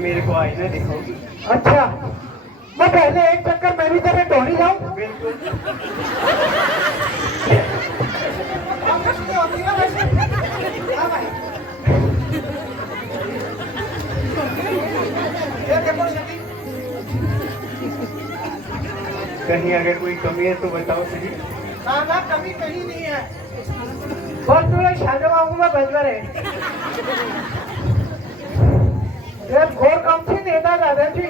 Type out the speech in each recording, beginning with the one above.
मेरे को आईना दिखाओगी? अच्छा, मैं पहले एक चक्कर मैं भी तेरे ढोरी जाऊं? बिल्कुल। कहीं अगर कोई कमी है तो बताओ सही। ना कमी कहीं नहीं है। बस तुला शाळेवांगून बजवा रे। ये घोर काम थी नेता दादाजी।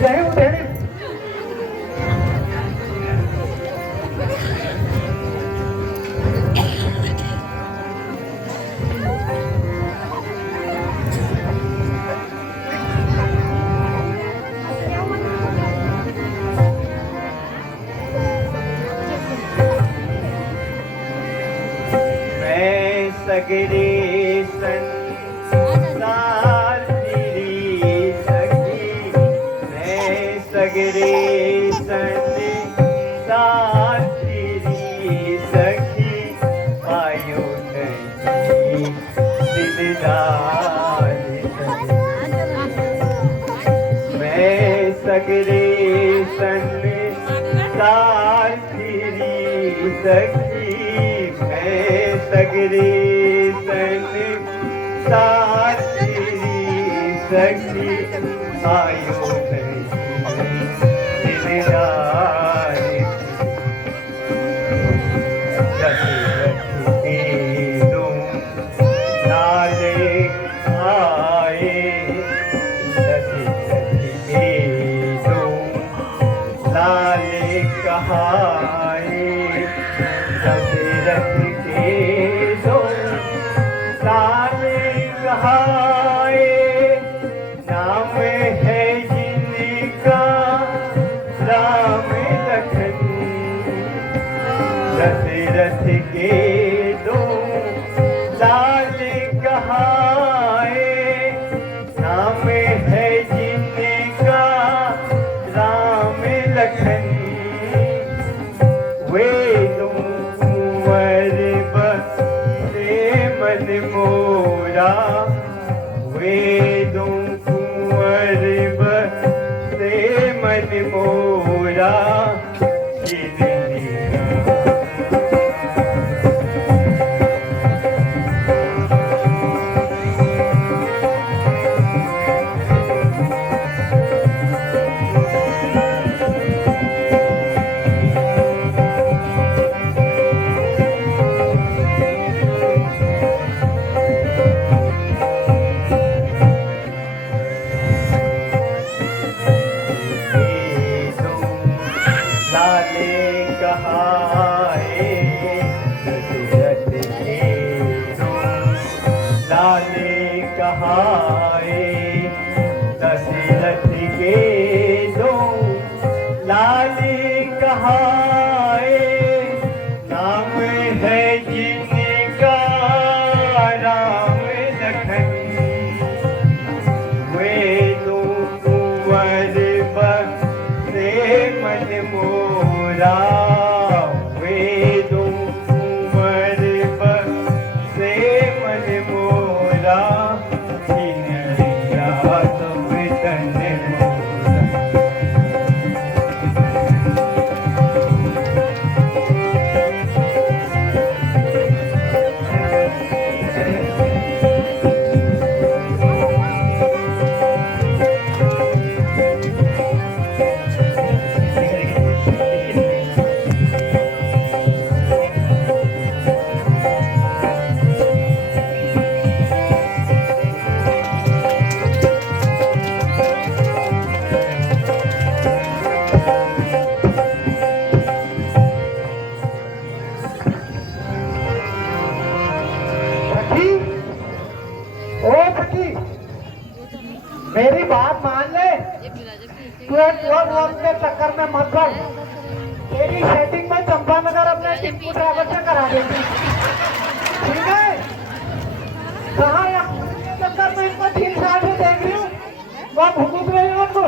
जय उधेरी। मैं सगरे संसार तेरी सखी सगरे संसार तेरी सखी आयो नहीं दिलदार मैं सगरे संसार तेरी सखी मैं सगरे संसार तेरी सखी आयो नहीं दिलदार दशरथ के तुम लाले आए दशरथ के तुम लाले कहाए दशरथ के तुम लाले कहाए नाम है जिनका राम लखन दशरथ के दो लाल कहाए नाम है जिनका राम लखन वे तुम कुंवर बसे मन मोरा वे तुम कुंवर बसे मन मोरा दशरथ के दो लाल कहाए नाम है जिनका राम लखन वे दो कुंवर बसे मन मोरा वे दो कुंवर बसे मन मोरा मेरी बात मान ले तू के चक्कर में मत पड़ तेरी सेटिंग में चंपानगर अपने टिप्पू ड्राइवर से करा देंगे ठीक है कहाँ के चक्कर में इसको 3 साल से देख रही हूँ वह भूख रही हूँ उनको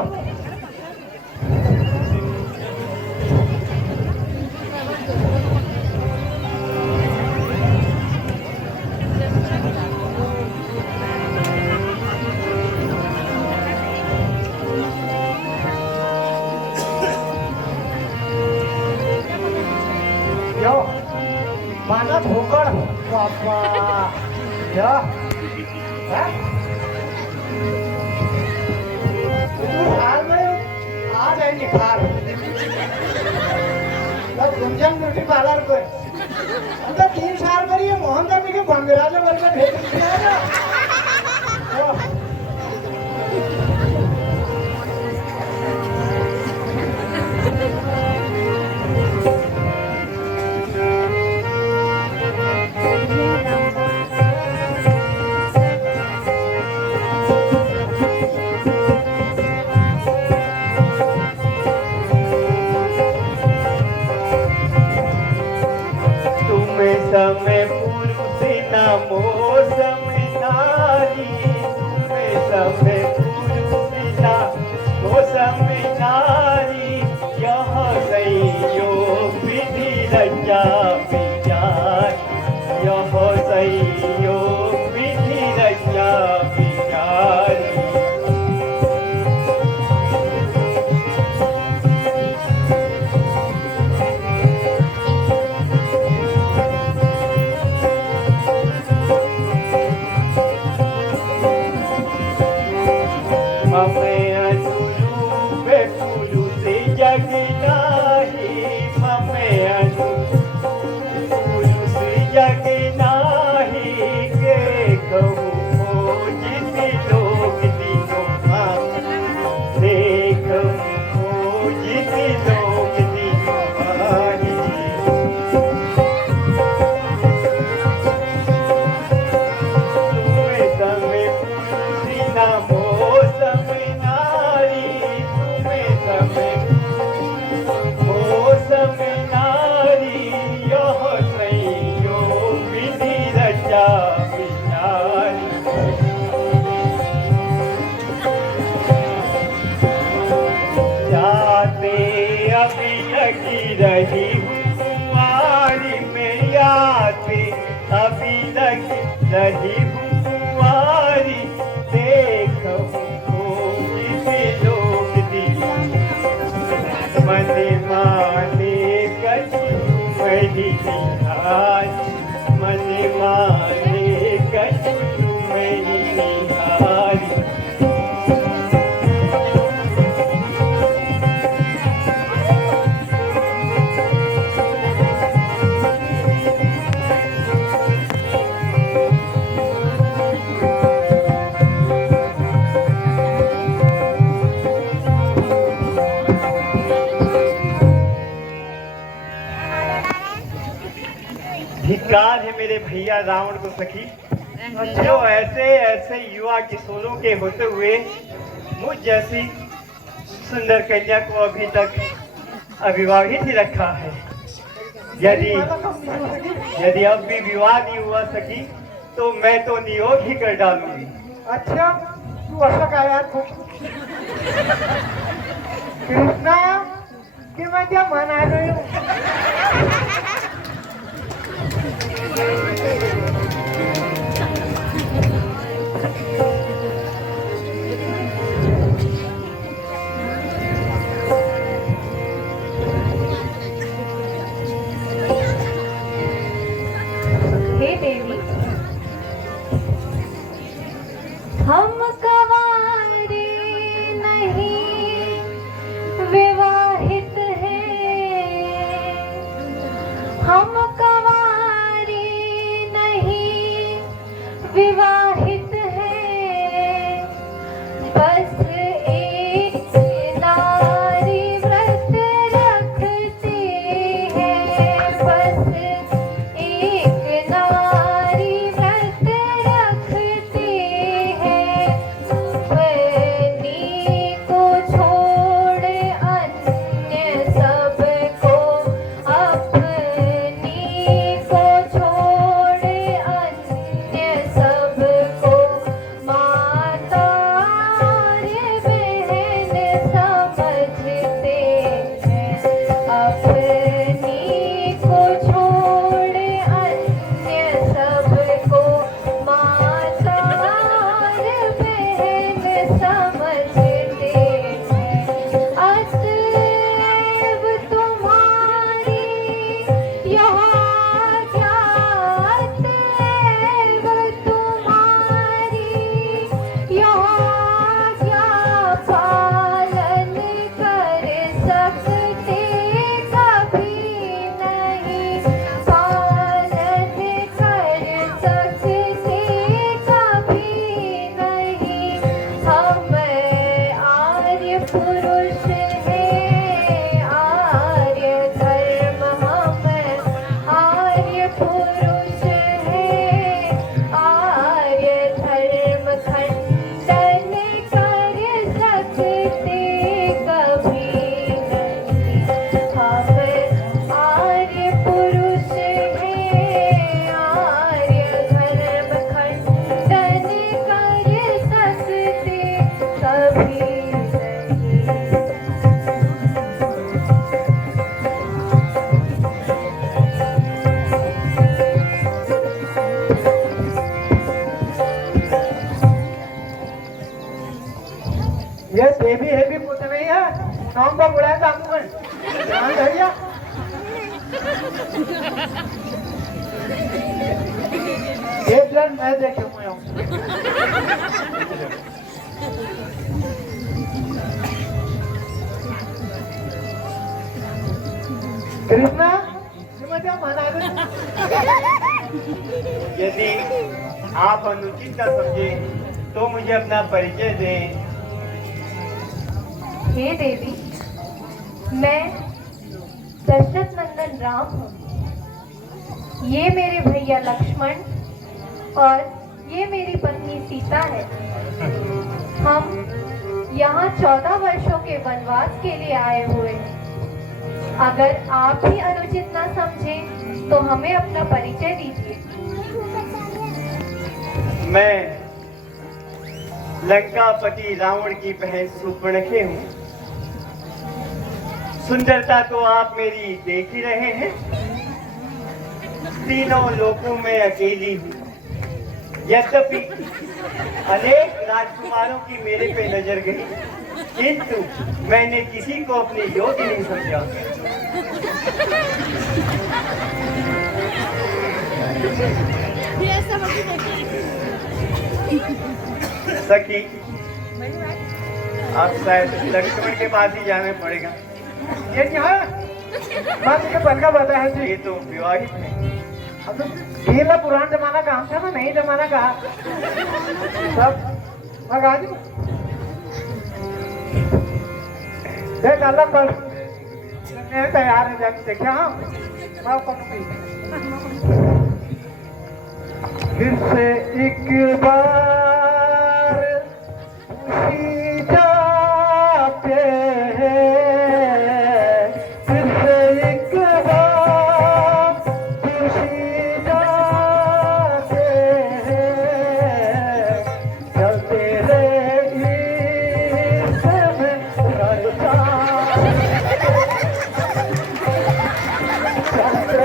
माना धोकर पापा क्या है हाल में आ जाए निखार तब गुंजन ब्यूटी पार्लर पे अंदर 3 साल करिए मोहन दामी के बंगला में वर्ग भेज दिया है ना समय पुरुष नमो समय नारी समय पुरुष नमो समय नारी रचा विचार यह संयोग विधि रचा विचार। ममे अनुरूप पुरुष जग नाही, ममे अनुरूप पुरुष जग नाही, के कहूँ मोजित लोक दिनो माही, देखूँ मोजित लोक दिनो माही। तुम्हें समय पुरुष नामो अभी लगी रही हूँ कुंवारी में यादें, अभी लगी रही हूँ कुंवारी, देखूँ जिसे लोग दिया मन माने कछु नहीं निहार, मन माने कछु नहीं निहार। धिक्कार है मेरे भैया रावण को सखी, जो ऐसे ऐसे युवा किशोरों के होते हुए मुझ जैसी सुंदर कन्या को अभी तक अविवाहित ही रखा है। यदि अब भी विवाह नहीं हुआ सकी तो मैं तो नियोग ही कर डालूंगी। अच्छा तू ऐसा क्या यार कृष्णा कि मैं क्या मना रही हूँ। हे देवी, हम कवारे नहीं विवाहित हैं, नाम का बुलाया था आपको ध्यान भैया एक जन मैं देखे हुए हूँ कृष्णा मजा मना दे यदि आप अनुचित न समझे तो मुझे अपना परिचय दें। हे देवी, मैं दशरथ नंदन राम हूँ। ये मेरे भैया लक्ष्मण और ये मेरी पत्नी सीता है। हम यहाँ 14 वर्षों के वनवास के लिए आए हुए हैं। अगर आप भी अनुचित ना समझें तो हमें अपना परिचय दीजिए। मैं लंकापति रावण की बहन सुपर्णखे हूँ। सुंदरता तो आप मेरी देख ही रहे हैं। तीनों लोकों में अकेली हूँ। यद्यपि अनेक राजकुमारों की मेरे पे नजर गई, किंतु मैंने किसी को अपने योग्य नहीं समझा। सखी, आप शायद लक्ष्मण के पास ही जाना पड़ेगा। ये यहाँ बात के बन का बता है जी ये तो विवाहित है। अब तो गीला पुराना जमाना का हम था ना नई जमाना का सब मगा दी देख अल्लाह पर मैं तैयार है जब देखा मैं करूँगी फिर से एक बार उसी जाते हैं फिर से एक बार उसी जाते हैं चलते रहे इस में करता चलते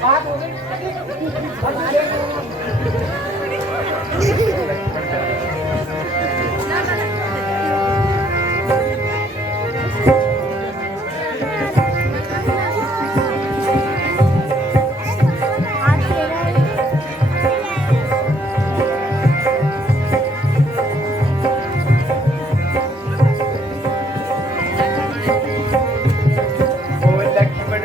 बात हो ओ लक्ष्मण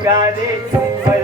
प्यारे तुम पर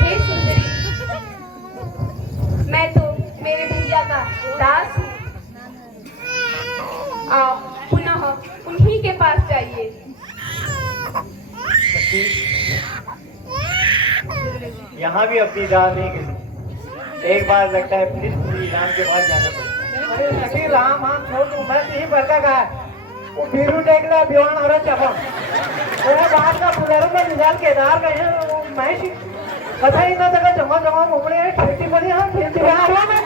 हे सुंदरी, मैं तो मेरे भैया का दास हूँ। आप पुनः उन्हीं के पास जाइए। सखी, यहाँ भी अपनी दाल नहीं गई। एक बार लगता है फिर पूरी राम के पास जाना पड़ेगा। अरे सखी राम हाँ छोड़ दूं, मैं नहीं बता का वो बीरू देख ले बिवान हो रहा चबा वो बात का पुजारों में निजाल केदार गए हैं वो मैं कथा ही ना तक जमा जमा मुमड़े हैं खेती बड़ी हाँ खेती बना रहा मैं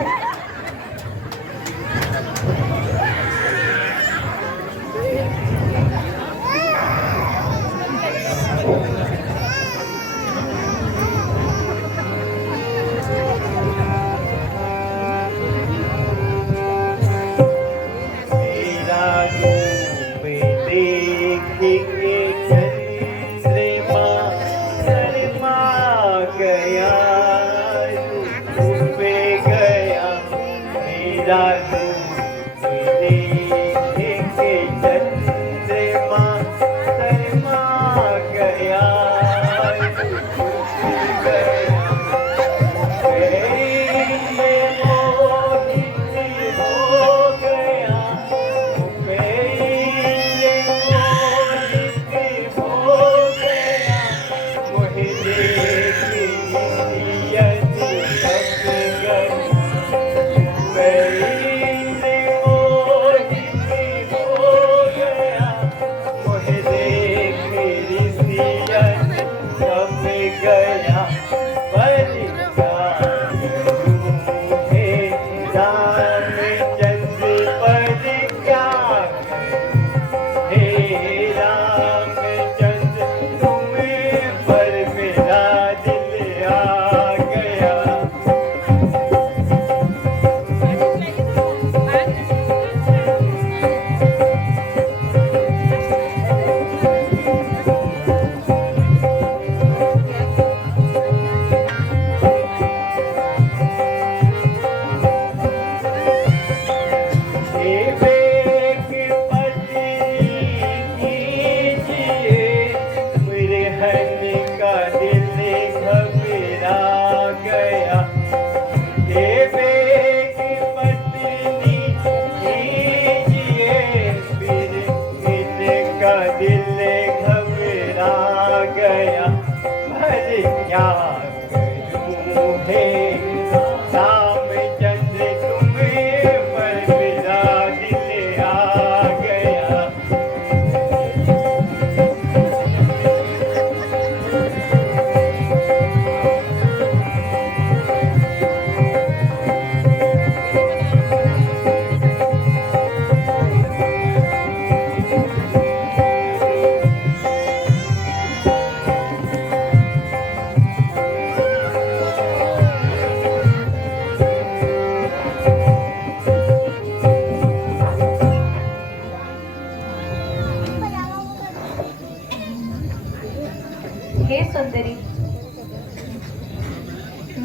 हे सुंदरी,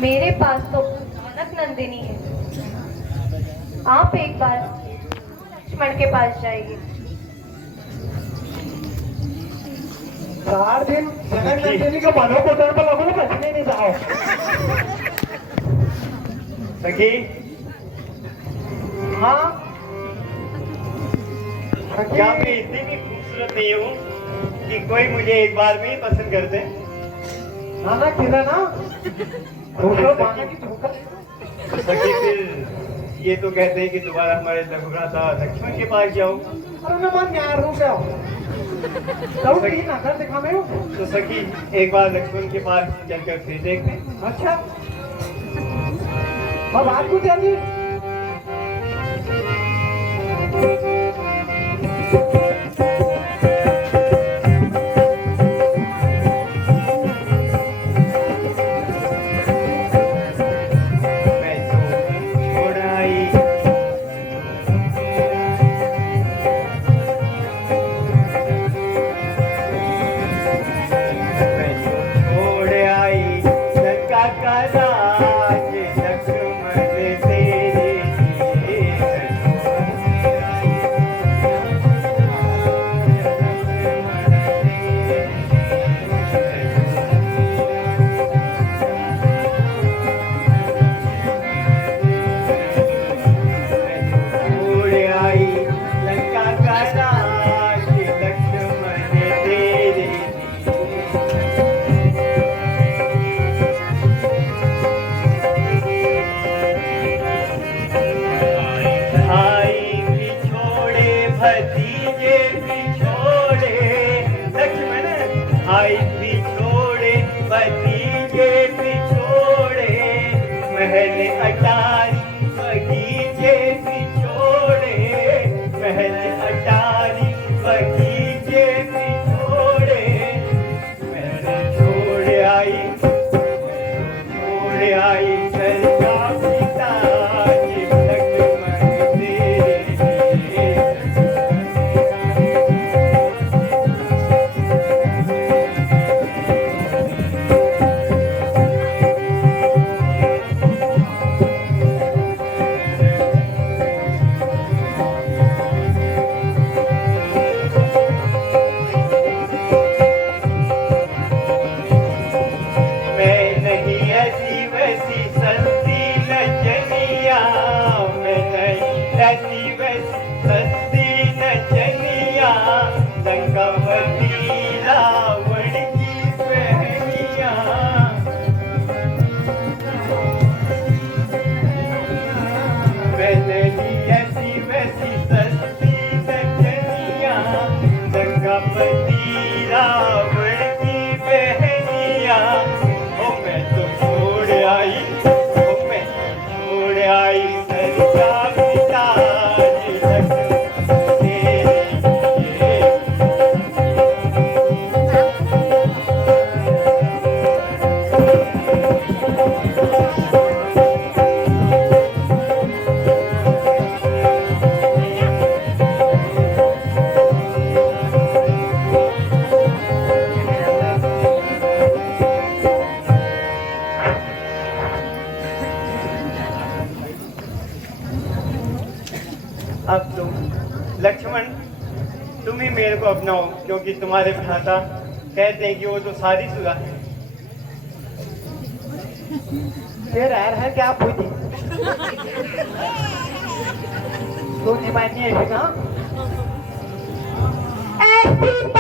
मेरे पास तो जनक नंदिनी है। आप एक बार लक्ष्मण के पास जाइए। 4 दिन जनक नंदिनी को मानो कोटर पर लगो ना बचने नहीं जाओ सखी, हाँ क्या मैं इतनी भी खूबसूरत नहीं हूँ कि कोई मुझे एक बार में ही पसंद कर दे? नाना किरा ना दूसरों पाना की धोखा सखी, फिर ये तो कहते हैं कि दोबारा हमारे लघुभ्राता लक्ष्मण के पास जाओ। अरे ना मान यार रू क्या तो कहीं ना कर दिखा मैं तो सखी, एक बार लक्ष्मण के पास चलकर फिर देखते हैं। अच्छा अब आपको चाहिए बिछोड़े लक्ष्मण भाई बिछोड़े भतीजे बिछोड़े महल अटारी बगीचे बिछोड़े महल अटारी बगीचे बिछोड़े मैंने छोड़ आई घर का पिता ये लक्ष्मण तेरे मैं नहीं ऐसी वैसी सस्ती नचनिया मैं नहीं ऐसी वैसी सस्ती नचनिया लंकावती रावण की बहनिया मैं नहीं ऐसी वैसी सस्ती नचनिया लंकावती रावण की बहनिया ओ मैं तो छोड़ आई घर का पिता ये लक्ष्मण तेरे अब तुम लक्ष्मण तुम ही मेरे को अपनाओ क्योंकि तुम्हारे भ्राता कहते हैं कि वो तो शादीशुदा है फिर यार है क्या पूछी तू निभानी है ना ऐसी